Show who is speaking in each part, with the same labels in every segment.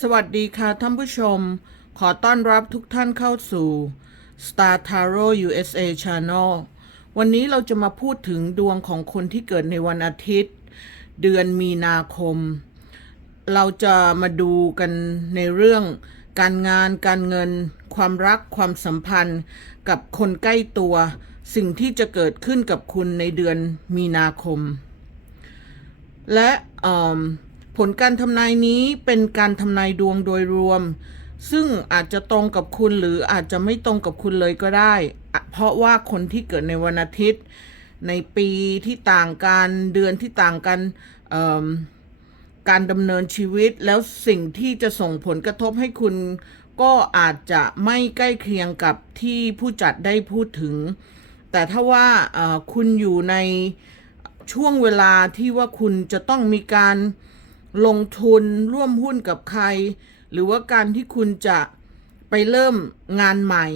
Speaker 1: สวัสดีค่ะท่านผู้ชม ขอต้อนรับทุกท่านเข้าสู่ Star Tarot USA Channel วันนี้เราจะมาพูดถึงดวงของคนที่เกิดในวันอาทิตย์ เดือนมีนาคม เราจะมาดูกันในเรื่องการงานการเงิน ความรักความสัมพันธ์ กับคนใกล้ตัว สิ่งที่จะเกิดขึ้นกับคุณในเดือนมีนาคม และ ผลการทำนายนี้เป็นการทำนายดวงโดยรวม ซึ่งอาจจะตรงกับคุณหรืออาจจะไม่ตรงกับคุณเลยก็ได้ เพราะว่าคนที่เกิดในวันอาทิตย์ ในปีที่ต่างกันเดือนที่ต่างกันการดำเนินชีวิตแล้วสิ่งที่จะส่งผลกระทบให้คุณ ก็อาจจะไม่ใกล้เคียงกับที่ผู้จัดได้พูดถึง แต่ถ้าว่าคุณอยู่ในช่วงเวลาที่ว่าคุณจะต้องมีการ ลงทุนร่วมหุ้นกับใคร หรือว่าการที่คุณจะไปเริ่มงานใหม่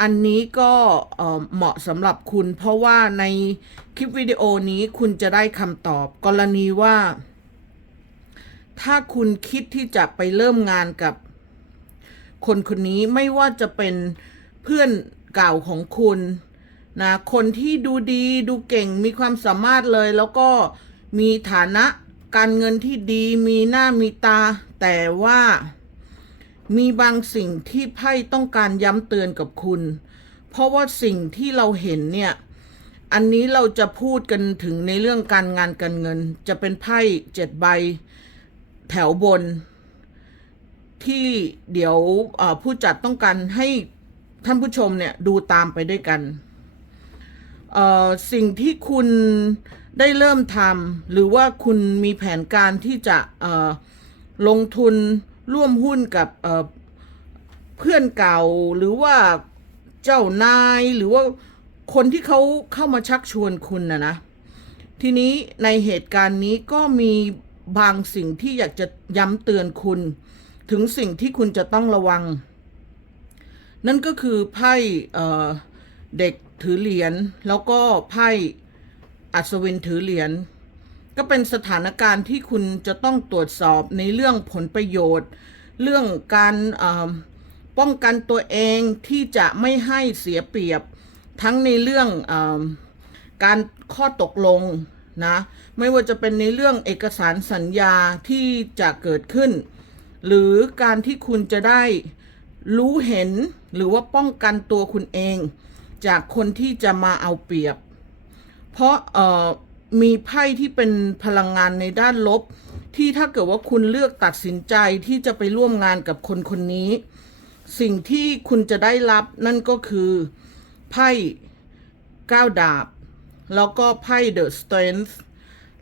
Speaker 1: อันนี้ก็เหมาะสำหรับคุณ เพราะว่าในคลิปวิดีโอนี้คุณจะได้คำตอบกรณีว่า ถ้าคุณคิดที่จะไปเริ่มงานกับคนคนนี้ไม่ว่าจะเป็นเพื่อนเก่าของคุณนะคนที่ดูดีดูเก่งมีความสามารถเลยแล้วก็มีฐานะ การเงินที่ดีมีหน้ามีตา แต่ว่ามีบางสิ่งที่ไพ่ต้องการย้ำเตือนกับคุณ เพราะว่าสิ่งที่เราเห็นเนี่ย อันนี้เราจะพูดกันถึงในเรื่องการงานการเงิน จะเป็นไพ่เจ็ดใบแถวบน ที่เดี๋ยวผู้จัดต้องการให้ท่านผู้ชมเนี่ยดูตามไปด้วยกัน สิ่งที่คุณ ได้เริ่มทำหรือว่าคุณมีแผนการที่จะลงทุนร่วมหุ้นกับเเพื่อนเก่าหรือว่าเจ้านายหรือว่าคนที่เขาเข้ามาชักชวนคุณนะนะ ทีนี้ในเหตุการณ์นี้ก็มีบางสิ่งที่อยากจะย้ำเตือนคุณ ถึงสิ่งที่คุณจะต้องระวัง นั่นก็คือไพ่เด็กถือเหรียญแล้วก็ไพ่ อัศวินถือเหรียญก็เป็นสถานการณ์ที่คุณจะต้องตรวจสอบในเรื่องผลประโยชน์ เรื่องการป้องกันตัวเองที่จะไม่ให้เสียเปรียบ ทั้งในเรื่องอการข้อตกลงนะไม่ว่าจะเป็นในเรื่องเอกสารสัญญาที่จะเกิดขึ้น หรือการที่คุณจะได้รู้เห็นหรือว่าป้องกันตัวคุณเอง จากคนที่จะมาเอาเปรียบ เพราะเอ่อมีไพ่ที่เป็นพลังงานในด้านลบ ที่ถ้าเกิดว่าคุณเลือกตัดสินใจที่จะไปร่วมงานกับคนคนนี้ สิ่งที่คุณจะได้รับนั่นก็คือไพ่ก้าวดาบ แล้วก็ไพ่เดอะสเตนส์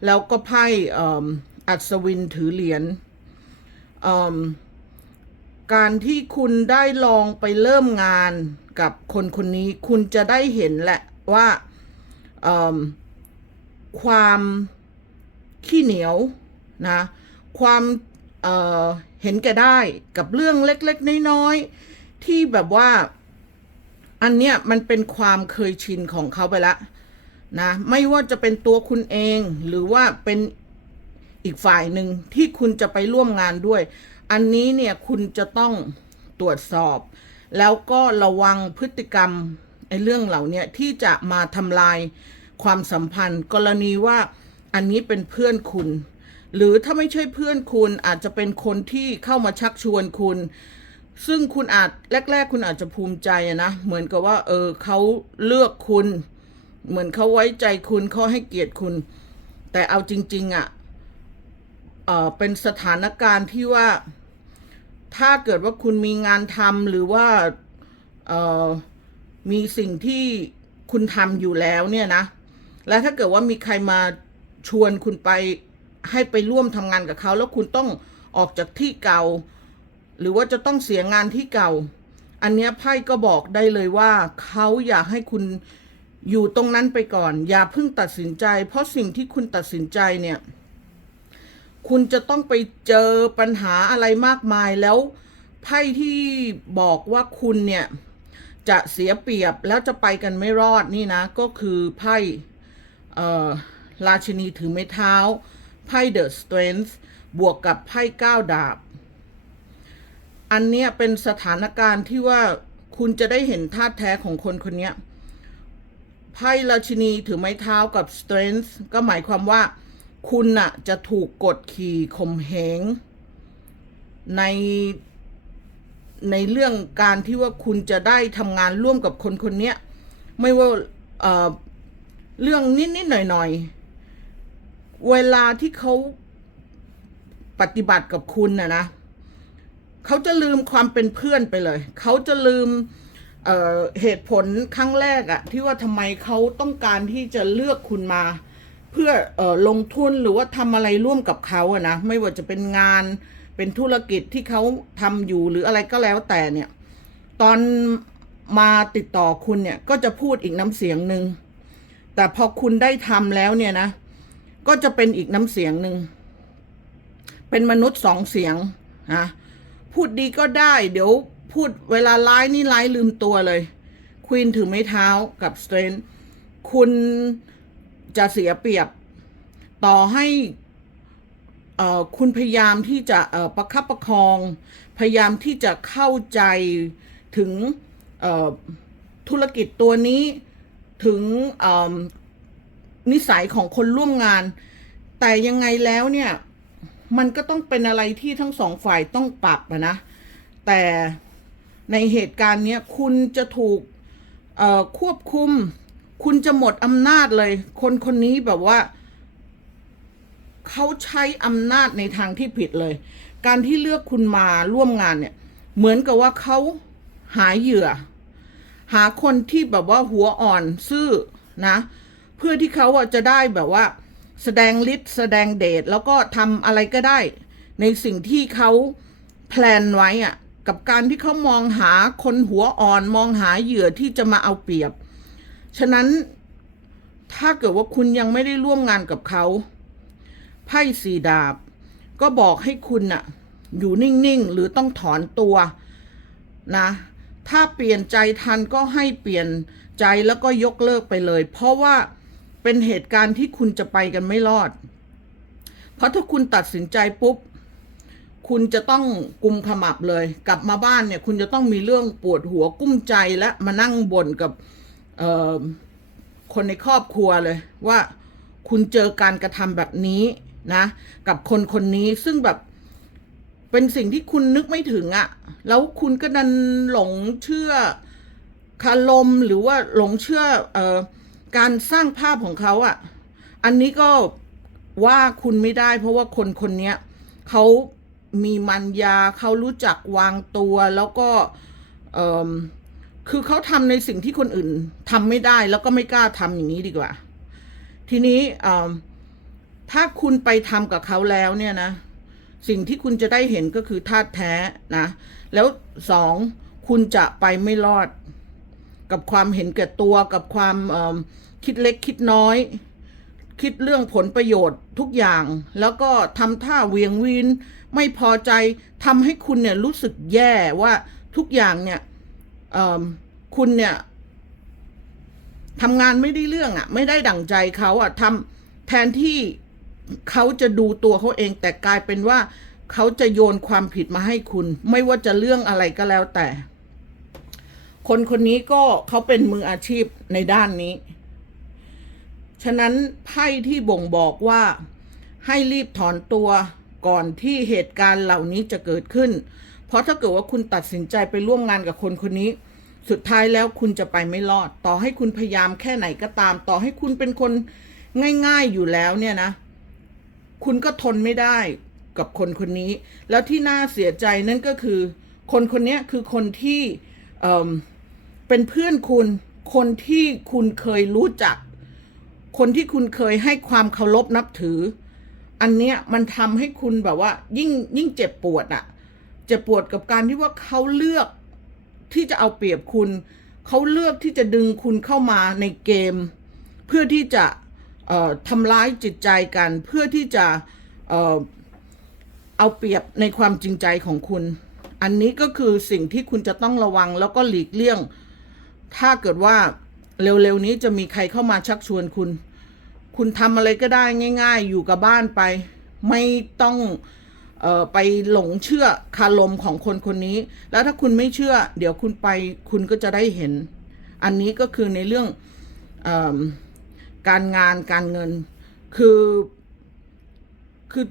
Speaker 1: แล้วก็ไพ่อัศวินถือเหรียญการที่คุณได้ลองไปเริ่มงานกับคนคนนี้ คุณจะได้เห็นแหละว่า ความขี้เหนียวนะความเเห็นแก่ได้กับเรื่องเล็ก ๆ น้อยๆที่แบบว่า อันเนี้ยมันเป็นความเคยชินของเขาไปละนะไม่ว่าจะเป็นตัวคุณเองหรือว่าเป็นอีกฝ่ายหนึ่งที่คุณจะไปร่วมงานด้วย อันนี้เนี่ยคุณจะต้องตรวจสอบ แล้วก็ระวังพฤติกรรมไอ้เรื่องเหล่านี้ที่จะมาทำลาย ความสัมพันธ์ กรณีว่าอันนี้เป็นเพื่อนคุณ หรือถ้าไม่ใช่เพื่อนคุณอาจจะเป็นคนที่เข้ามาชักชวนคุณ ซึ่งคุณอาจแรก ๆ คุณอาจจะภูมิใจนะ เหมือนกับว่าเออเขาเลือกคุณ เหมือนเขาไว้ใจคุณเขาให้เกียรติคุณ แต่เอาจริง ๆอะ่ะเออเป็นสถานการณ์ที่ว่าถ้าเกิดว่าคุณมีงานทำหรือว่าเออมีสิ่งที่คุณทำอยู่แล้วเนี่ยนะ แล้วถ้าเกิดว่ามีใครมาชวนคุณไปให้ไปร่วมทำงานกับเขา แล้วคุณต้องออกจากที่เก่า หรือว่าจะต้องเสียงานที่เก่า อันนี้ไพ่ก็บอกได้เลยว่าเขาอยากให้คุณอยู่ตรงนั้นไปก่อน อย่าเพิ่งตัดสินใจ เพราะสิ่งที่คุณตัดสินใจเนี่ย คุณจะต้องไปเจอปัญหาอะไรมากมายแล้วไพ่ที่บอกว่าคุณเนี่ย จะเสียเปรียบแล้วจะไปกันไม่รอดนี่นะ ก็คือไพ่ ราชินีถือไม้เท้า ไพ่เดอะสเตรนท์บวกกับไพ่ก้าวดาบ อันเนี้ยเป็นสถานการณ์ที่ว่าคุณจะได้เห็นท่าแท้ของคนคนนี้ไพ่ราชินีถือไม้เท้ากับ strength ก็หมายความว่า คุณน่ะจะถูกกดขี่ข่มเหงในในเรื่องการที่ว่าคุณจะได้ทำงานร่วมกับคนคนนี้ไม่ว่า เรื่องนิดๆหน่อยๆ เวลาที่เขาปฏิบัติกับคุณนะนะเขาจะลืมความเป็นเพื่อนไปเลย เขาจะลืมเเหตุผลครั้งแรกอะที่ว่าทำไมเขาต้องการที่จะเลือกคุณมา เพื่อเอ่อลงทุนหรือว่าทำอะไรร่วมกับเขาอะนะไม่ว่าจะเป็นงานเป็นธุรกิจที่เขาทำอยู่หรืออะไรก็แล้วแต่เนี่ย ตอนมาติดต่อคุณเนี่ยก็จะพูดอีกน้ำเสียงหนึ่ง แต่พอคุณได้ทำแล้วเนี่ยนะ ก็จะเป็นอีกน้ำเสียงหนึ่ง เป็นมนุษย์สองเสียงนะพูดดีก็ได้ เดี๋ยวพูดเวลาร้ายนี่ร้ายลืมตัวเลยควีนถือไม้เท้ากับสเตรนคุณจะเสียเปรียบ ต่อให้คุณพยายามที่จะประคับประคอง พยายามที่จะเข้าใจถึงธุรกิจตัวนี้ ถึงนิสัยของคนร่วมงาน แต่ยังไงแล้วเนี่ย มันก็ต้องเป็นอะไรที่ทั้งสองฝ่ายต้องปรับะนะ แต่ในเหตุการณ์เนี้ยคุณจะถูกควบคุม คุณจะหมดอำนาจเลย คนคนนี้แบบว่า เขาใช้อำนาจในทางที่ผิดเลย การที่เลือกคุณมาร่วมงานเนี่ย เหมือนกับว่าเขาหาเหยื่อ หาคนที่แบบว่าหัวอ่อนซื่อนะ เพื่อที่เขาจะได้แบบว่า แสดงฤทธิ์แสดงเดชแล้วก็ทำอะไรก็ได้ ในสิ่งที่เขาแพลนไว้อะกับการที่เขามองหาคนหัวอ่อนมองหาเหยื่อที่จะมาเอาเปรียบ ฉะนั้นถ้าเกิดว่าคุณยังไม่ได้ร่วมงานกับเขาไพ่สีดาบ ก็บอกให้คุณน่ะ อยู่นิ่ง ๆ หรือต้องถอนตัวนะ ถ้าเปลี่ยนใจทันก็ให้เปลี่ยนใจแล้วก็ยกเลิกไปเลย เพราะว่าเป็นเหตุการณ์ที่คุณจะไปกันไม่รอด เพราะถ้าคุณตัดสินใจปุ๊บ คุณจะต้องกุมขมับเลย กลับมาบ้านเนี่ย คุณจะต้องมีเรื่องปวดหัวกุ้มใจและมานั่งบ่นกับคนในครอบครัวเลย ว่าคุณเจอการกระทำแบบนี้นะ กับคนคนนี้ซึ่งแบบ เป็นสิ่งที่คุณนึกไม่ถึงอะ่ะแล้วคุณก็ดันหลงเชื่อคารมหรือว่าหลงเชื่อเออการสร้างภาพของเขาอะ่ะอันนี้ก็ว่าคุณไม่ได้ เพราะว่าคนคนนี้เขามีมัญญาเขารู้จักวางตัวแล้วก็คือเขาทำในสิ่งที่คนอื่นทำไม่ได้แล้วก็ไม่กล้าทำอย่างนี้ดีกว่า ทีนี้ถ้าคุณไปทำกับเขาแล้วเนี่ยนะ สิ่งที่คุณจะได้เห็นก็คือธาตุแท้นะ แล้วสองคุณจะไปไม่รอด กับความเห็นแก่ตัวกับความคิดเล็กคิดน้อย คิดเรื่องผลประโยชน์ทุกอย่าง แล้วก็ทำท่าเวียงวินไม่พอใจทำให้คุณเนี่ยรู้สึกแย่ว่าทุกอย่างเนี่ยคุณเนี่ยทำงานไม่ได้เรื่องอะ่ะ ไม่ได้ดั่งใจเขาอะ่ะทำแทนที่ เขาจะดูตัวเขาเองแต่กลายเป็นว่า เขาจะโยนความผิดมาให้คุณ ไม่ว่าจะเรื่องอะไรก็แล้วแต่ คนคนนี้ก็เขาเป็นมืออาชีพในด้านนี้ ฉะนั้นไพ่ที่บ่งบอกว่า ให้รีบถอนตัวก่อนที่เหตุการณ์เหล่านี้จะเกิดขึ้น เพราะถ้าเกิดว่าคุณตัดสินใจไปร่วมงานกับคนคนนี้ สุดท้ายแล้วคุณจะไปไม่รอด ต่อให้คุณพยายามแค่ไหนก็ตาม ต่อให้คุณเป็นคนง่าย ๆอยู่แล้วเนี่ยนะ คุณก็ทนไม่ได้กับคนคนนี้ แล้วที่น่าเสียใจนั่นก็คือ คนคนนี้คือคนที่เอิ่มเป็นเพื่อนคุณ คนที่คุณเคยรู้จัก คนที่คุณเคยให้ความเคารพนับถือ อันเนี้ยมันทำให้คุณแบบว่า ยิ่งยิ่งเจ็บปวดอะเจ็บปวดกับการที่ว่าเขาเลือกที่จะเอาเปรียบคุณ เขาเลือกที่จะดึงคุณเข้ามาในเกม เพื่อที่จะ ทำร้ายจิตใจกันเพื่อที่จะเอาเปรียบในความจริงใจของคุณ อันนี้ก็คือสิ่งที่คุณจะต้องระวังแล้วก็หลีกเลี่ยง ถ้าเกิดว่าเร็วๆนี้จะมีใครเข้ามาชักชวนคุณ คุณทำอะไรก็ได้ง่าย ๆ อยู่กับบ้านไป ไม่ต้องออไปหลงเชื่อคารมของคนคนนี้ แล้วถ้าคุณไม่เชื่อ เดี๋ยวคุณไปคุณก็จะได้เห็น อันนี้ก็คือในเรื่องอ การงานการเงิน คือ คือ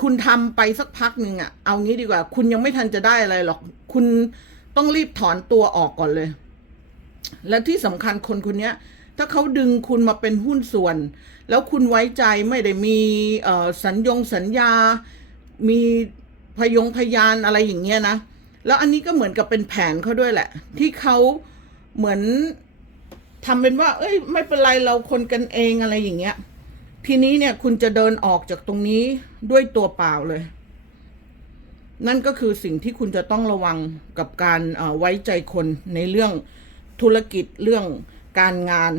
Speaker 1: คุณทำไปสักพักหนึ่งอะเอางี้ดีกว่า คุณยังไม่ทันจะได้อะไรหรอก คุณต้องรีบถอนตัวออกก่อนเลย และที่สำคัญคนคนนี้ถ้าเขาดึงคุณมาเป็นหุ้นส่วน แล้วคุณไว้ใจไม่ได้มีสัญญงสัญญา มีพยงพยานอะไรอย่างเงี้ยนะ แล้วอันนี้ก็เหมือนกับเป็นแผนเขาด้วยแหละ ที่เขาเหมือน ทำเป็นว่า เอ้ย ไม่เป็นไรเราคนกันเองอะไรอย่างเงี้ย ทีนี้เนี่ยคุณจะเดินออกจากตรงนี้ด้วยตัวเปล่าเลย นั่นก็คือสิ่งที่คุณจะต้องระวังกับการไว้ใจคนในเรื่องธุรกิจเรื่องการงาน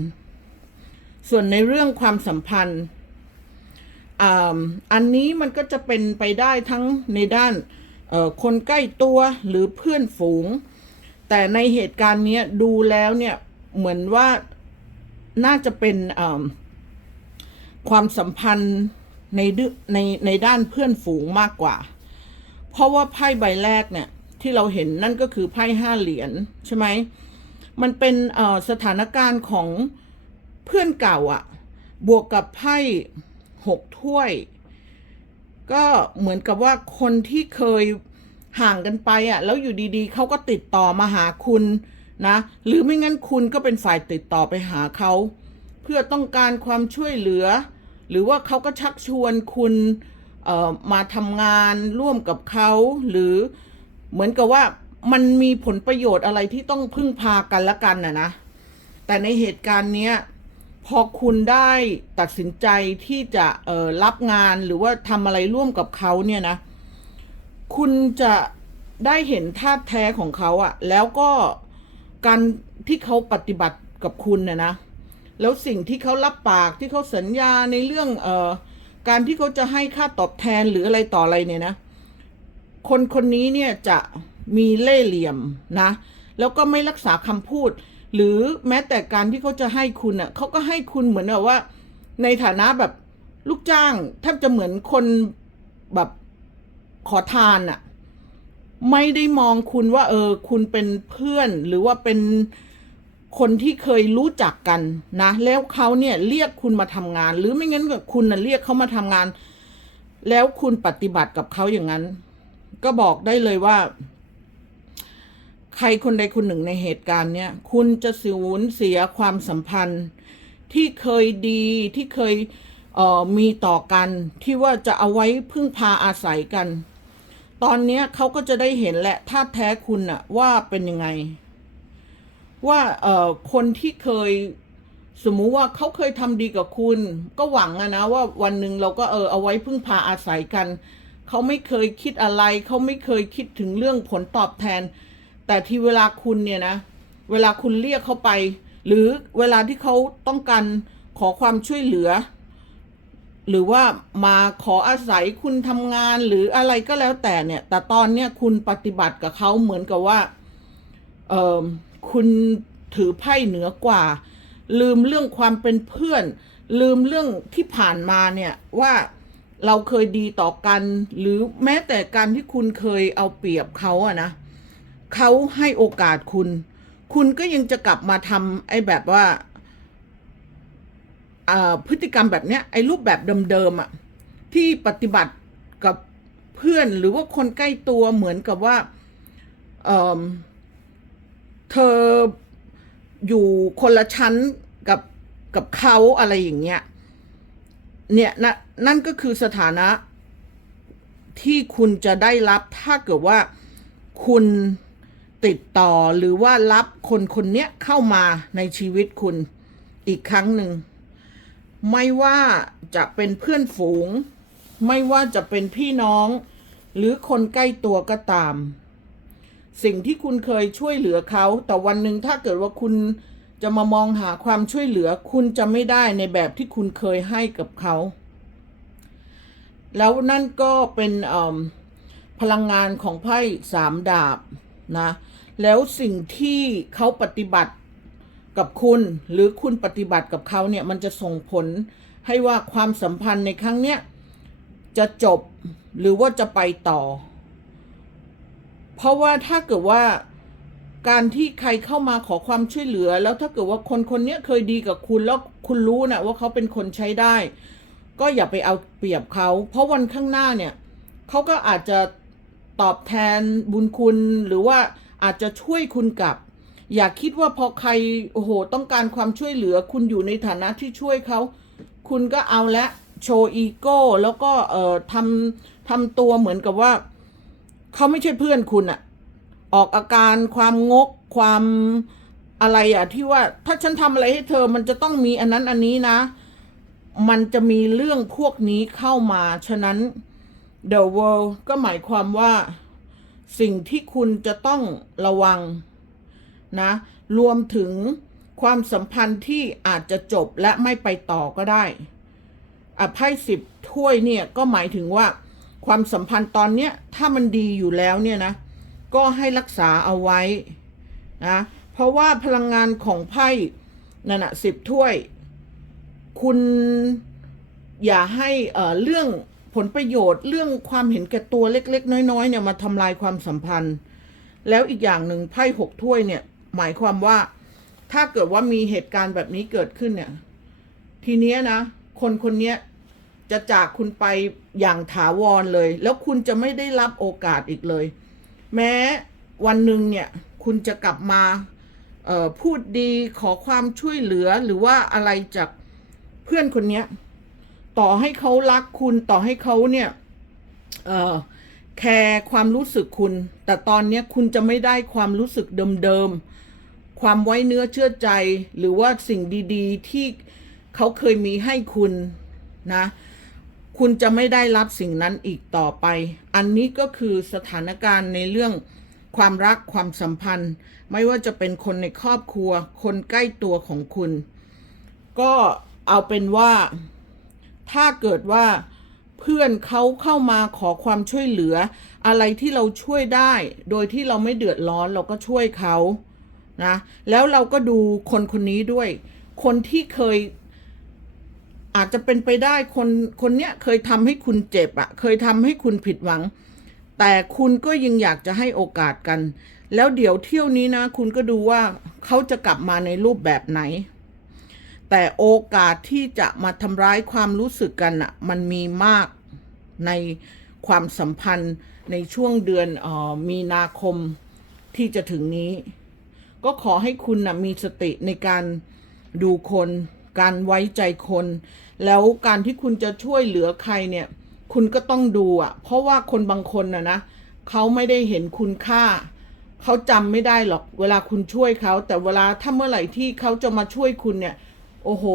Speaker 1: ส่วนในเรื่องความสัมพันธ์อ,อันนี้มันก็จะเป็นไปได้ทั้งในด้านคนใกล้ตัวหรือเพื่อนฝูง แต่ในเหตุการณ์เนี้ยดูแล้วเนี่ย เหมือนว่าน่าจะเป็นความสัมพันธ์ในดึในในด้านเพื่อนฝูงมากกว่า เพราะว่าไพ่ใบแรกเนี่ย ที่เราเห็นนั่นก็คือไพ่ห้าเหรียญใช่ไหมมันเป็นสถานการณ์ของเพื่อนเก่าอะ่ะ บวกกับไพ่หกถ้วย ก็เหมือนกับว่าคนที่เคยห่างกันไปอะ่ะ แล้วอยู่ดีๆเขาก็ติดต่อมาหาคุณ นะหรือไม่งั้นคุณก็เป็นฝ่ายติดต่อไปหาเขา เพื่อต้องการความช่วยเหลือ หรือว่าเขาก็ชักชวนคุณมาทำงานร่วมกับเขา หรือเหมือนกับว่ามันมีผลประโยชน์อะไรที่ต้องพึ่งพากันละกันนะนะ แต่ในเหตุการณ์เนี้ยพอคุณได้ตัดสินใจที่จะรับงานหรือว่าทำอะไรร่วมกับเขาเนี่ยนะ คุณจะได้เห็นท่าแท้ของเขาอะแล้วก็ การที่เขาปฏิบัติกับคุณนะนะ แล้วสิ่งที่เขารับปากที่เขาสัญญาในเรื่องเอ่อการที่เขาจะให้ค่าตอบแทนหรืออะไรต่ออะไรเนี่ยนะ คนคนนี้เนี่ยจะมีเล่ห์เหลี่ยมนะ แล้วก็ไม่รักษาคำพูด หรือแม้แต่การที่เขาจะให้คุณอะเขาก็ให้คุณเหมือนแบบว่า ในฐานะแบบลูกจ้างแทบจะเหมือนคนแบบขอทานอะ ไม่ได้มองคุณว่า เออ คุณเป็นเพื่อนหรือว่าเป็นคนที่เคยรู้จักกันนะ แล้วเขาเนี่ยเรียกคุณมาทำงาน หรือไม่งั้นก็คุณน่ะเรียกเขามาทำงาน แล้วคุณปฏิบัติกับเขาอย่างนั้น ก็บอกได้เลยว่า ใครคนใดคนหนึ่งในเหตุการณ์เนี้ยคุณจะสูญเสียความสัมพันธ์ ที่เคยดีที่เคยเอ่อมีต่อกัน ที่ว่าจะเอาไว้พึ่งพาอาศัยกัน ตอนนี้เขาก็จะได้เห็นแหละท่าแท้คุณอะว่าเป็นยังไง ว่าเอ่อคนที่เคยสมมุติว่าเขาเคยทำดีกับคุณ ก็หวังอะนะว่าวันหนึ่งเราก็เออเอาไว้พึ่งพาอาศัยกันเขาไม่เคยคิดอะไรเขาไม่เคยคิดถึงเรื่องผลตอบแทน แต่ที่เวลาคุณเนี่ยนะ เวลาคุณเรียกเขาไป หรือเวลาที่เขาต้องการขอความช่วยเหลือ หรือว่ามาขออาศัยคุณทำงานหรืออะไรก็แล้วแต่เนี่ย แต่ตอนเนี้ยคุณปฏิบัติกับเขาเหมือนกับว่า เออคุณถือไพ่เหนือกว่า ลืมเรื่องความเป็นเพื่อน ลืมเรื่องที่ผ่านมาเนี่ยว่าเราเคยดีต่อกัน หรือแม้แต่การที่คุณเคยเอาเปรียบเขาอะนะเขาให้โอกาสคุณ คุณก็ยังจะกลับมาทำไอ้แบบว่าอ่า พฤติกรรมแบบเนี้ยไอ้รูปแบบเดิมๆอะที่ปฏิบัติกับเพื่อนหรือว่าคนใกล้ตัวเหมือนกับว่าเเธออยู่คนละชั้นกับกับเขาอะไรอย่างเงี้ยเนี่ยนะนั่นก็คือสถานะที่คุณจะได้รับถ้าเกิดว่าคุณติดต่อหรือว่ารับคนคนเนี้ยเข้ามาในชีวิตคุณอีกครั้งหนึ่ง ไม่ว่าจะเป็นเพื่อนฝูง ไม่ว่าจะเป็นพี่น้อง หรือคนใกล้ตัวก็ตาม สิ่งที่คุณเคยช่วยเหลือเขาแต่วันหนึ่งถ้าเกิดว่าคุณจะมามองหาความช่วยเหลือ คุณจะไม่ได้ในแบบที่คุณเคยให้กับเขา แล้วนั่นก็เป็นพลังงานของไพ่สามดาบนะ แล้วสิ่งที่เขาปฏิบัติ กับคุณ หรือคุณปฏิบัติกับเขาเนี่ยมันจะส่งผลให้ว่าความสัมพันธ์ในครั้งเนี้ยจะจบหรือว่าจะไปต่อ เพราะว่าถ้าเกิดว่าการที่ใครเข้ามาขอความช่วยเหลือ แล้วถ้าเกิดว่าคนคนนี้เคยดีกับคุณแล้วคุณรู้นะว่าเขาเป็นคนใช้ได้ ก็อย่าไปเอาเปรียบเขา เพราะวันข้างหน้าเนี่ยเขาก็อาจจะตอบแทนบุญคุณหรือว่าอาจจะช่วยคุณกลับ อย่าคิดว่าพอใครโอ้โหต้องการความช่วยเหลือ คุณอยู่ในฐานะที่ช่วยเขาคุณก็เอาละโชว์อีโก้แล้วก็เอ่อทำทำตัวเหมือนกับว่าเขาไม่ใช่เพื่อนคุณอะออกอาการความงกความอะไรอะที่ว่าถ้าฉันทำอะไรให้เธอมันจะต้องมีอันนั้นอันนี้นะ มันจะมีเรื่องพวกนี้เข้ามา ฉะนั้น the world ก็หมายความว่า สิ่งที่คุณจะต้องระวัง นะรวมถึงความสัมพันธ์ที่อาจจะจบและไม่ไปต่อก็ได้อะไพ่สิบถ้วยเนี่ยก็หมายถึงว่า ความสัมพันธ์ตอนเนี้ยถ้ามันดีอยู่แล้วเนี่ยนะก็ให้รักษาเอาไว้นะเพราะว่าพลังงานของไพ่นั่นนะสิบถ้วย คุณอย่าให้เอ่อเรื่องผลประโยชน์เรื่องความเห็นแก่ตัวเล็ก ๆ น้อยๆเนี่ยมาทำลายความสัมพันธ์ แล้วอีกอย่างหนึ่งไพ่หกถ้วยเนี่ย หมายความว่า ถ้าเกิดว่ามีเหตุการณ์แบบนี้เกิดขึ้นเนี่ย ทีเนี้ยนะ คนคนเนี้ยจะจากคุณไปอย่างถาวรเลย แล้วคุณจะไม่ได้รับโอกาสอีกเลย แม้วันหนึ่งเนี่ย คุณจะกลับมาพูดดีขอความช่วยเหลือหรือว่าอะไรจากเพื่อนคนเนี้ย ต่อให้เขารักคุณต่อให้เขาเนี่ยแคร์ความรู้สึกคุณ แต่ตอนเนี้ยคุณจะไม่ได้ความรู้สึกเดิมๆ ความไว้เนื้อเชื่อใจ หรือว่าสิ่งดีๆ ที่เขาเคยมีให้คุณนะ คุณจะไม่ได้รับสิ่งนั้นอีกต่อไป อันนี้ก็คือสถานการณ์ในเรื่องความรักความสัมพันธ์ ไม่ว่าจะเป็นคนในครอบครัว คนใกล้ตัวของคุณ ก็เอาเป็นว่าถ้าเกิดว่าเพื่อนเขาเข้ามาขอความช่วยเหลือ อะไรที่เราช่วยได้ โดยที่เราไม่เดือดร้อนเราก็ช่วยเขา นะแล้วเราก็ดูคนคนนี้ด้วย คนที่เคยอาจจะเป็นไปได้คนคนเนี้ยเคยทำให้คุณเจ็บอะเคยทำให้คุณผิดหวัง แต่คุณก็ยังอยากจะให้โอกาสกัน แล้วเดี๋ยวเที่ยวนี้นะ คุณก็ดูว่าเขาจะกลับมาในรูปแบบไหน แต่โอกาสที่จะมาทำร้ายความรู้สึกกันอะมันมีมากในความสัมพันธ์ในช่วงเดือนออมีนาคมที่จะถึงนี้ ก็ขอให้คุณนะมีสติในการดูคน การไว้ใจคน แล้วการที่คุณจะช่วยเหลือใครเนี่ย คุณก็ต้องดูอะ เพราะว่าคนบางคนนะนะเขาไม่ได้เห็นคุณค่า เขาจำไม่ได้หรอก เวลาคุณช่วยเขา แต่เวลาถ้าเมื่อไหร่ที่เขาจะมาช่วยคุณเนี่ย โอ้โห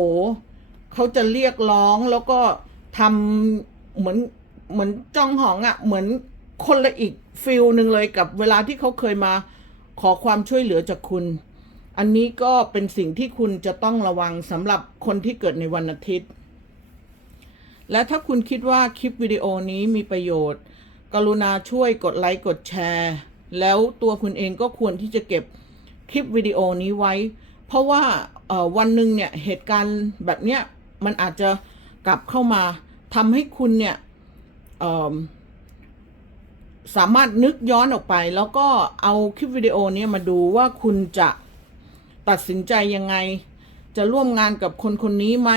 Speaker 1: เขาจะเรียกร้องแล้วก็ทำเหมือนเหมือนจ้องหองอะ่ะ เหมือนคนละอีกฟิลหนึ่งเลยกับเวลาที่เขาเคยมา ขอความช่วยเหลือจากคุณ อันนี้ก็เป็นสิ่งที่คุณจะต้องระวังสำหรับคนที่เกิดในวันอาทิตย์ และถ้าคุณคิดว่าคลิปวิดีโอนี้มีประโยชน์ กรุณาช่วยกดไลค์กดแชร์ แล้วตัวคุณเองก็ควรที่จะเก็บคลิปวิดีโอนี้ไว้ เพราะว่าวันหนึ่งเนี่ยเหตุการณ์แบบเนี้ยมันอาจจะกลับเข้ามาทำให้คุณเนี่ย สามารถนึกย้อนออกไป แล้วก็เอาคลิปวิดีโอนี้มาดูว่าคุณจะตัดสินใจยังไง จะร่วมงานกับคนคนนี้ไหม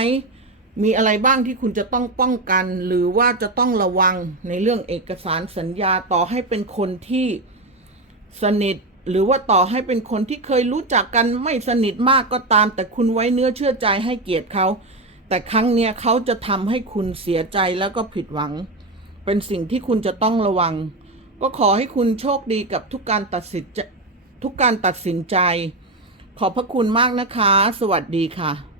Speaker 1: มีอะไรบ้างที่คุณจะต้องป้องกัน หรือว่าจะต้องระวังในเรื่องเอกสารสัญญาต่อให้เป็นคนที่สนิท หรือว่าต่อให้เป็นคนที่เคยรู้จักกันไม่สนิทมากก็ตาม แต่คุณไว้เนื้อเชื่อใจให้เกียรติเขา แต่ครั้งเนี้ยเขาจะทำให้คุณเสียใจแล้วก็ผิดหวัง เป็นสิ่งที่คุณจะต้องระวัง ก็ขอให้คุณโชคดีกับทุกการตัดสินใจทุกการตัดสินใจ ขอบพระคุณมากนะคะ สวัสดีค่ะ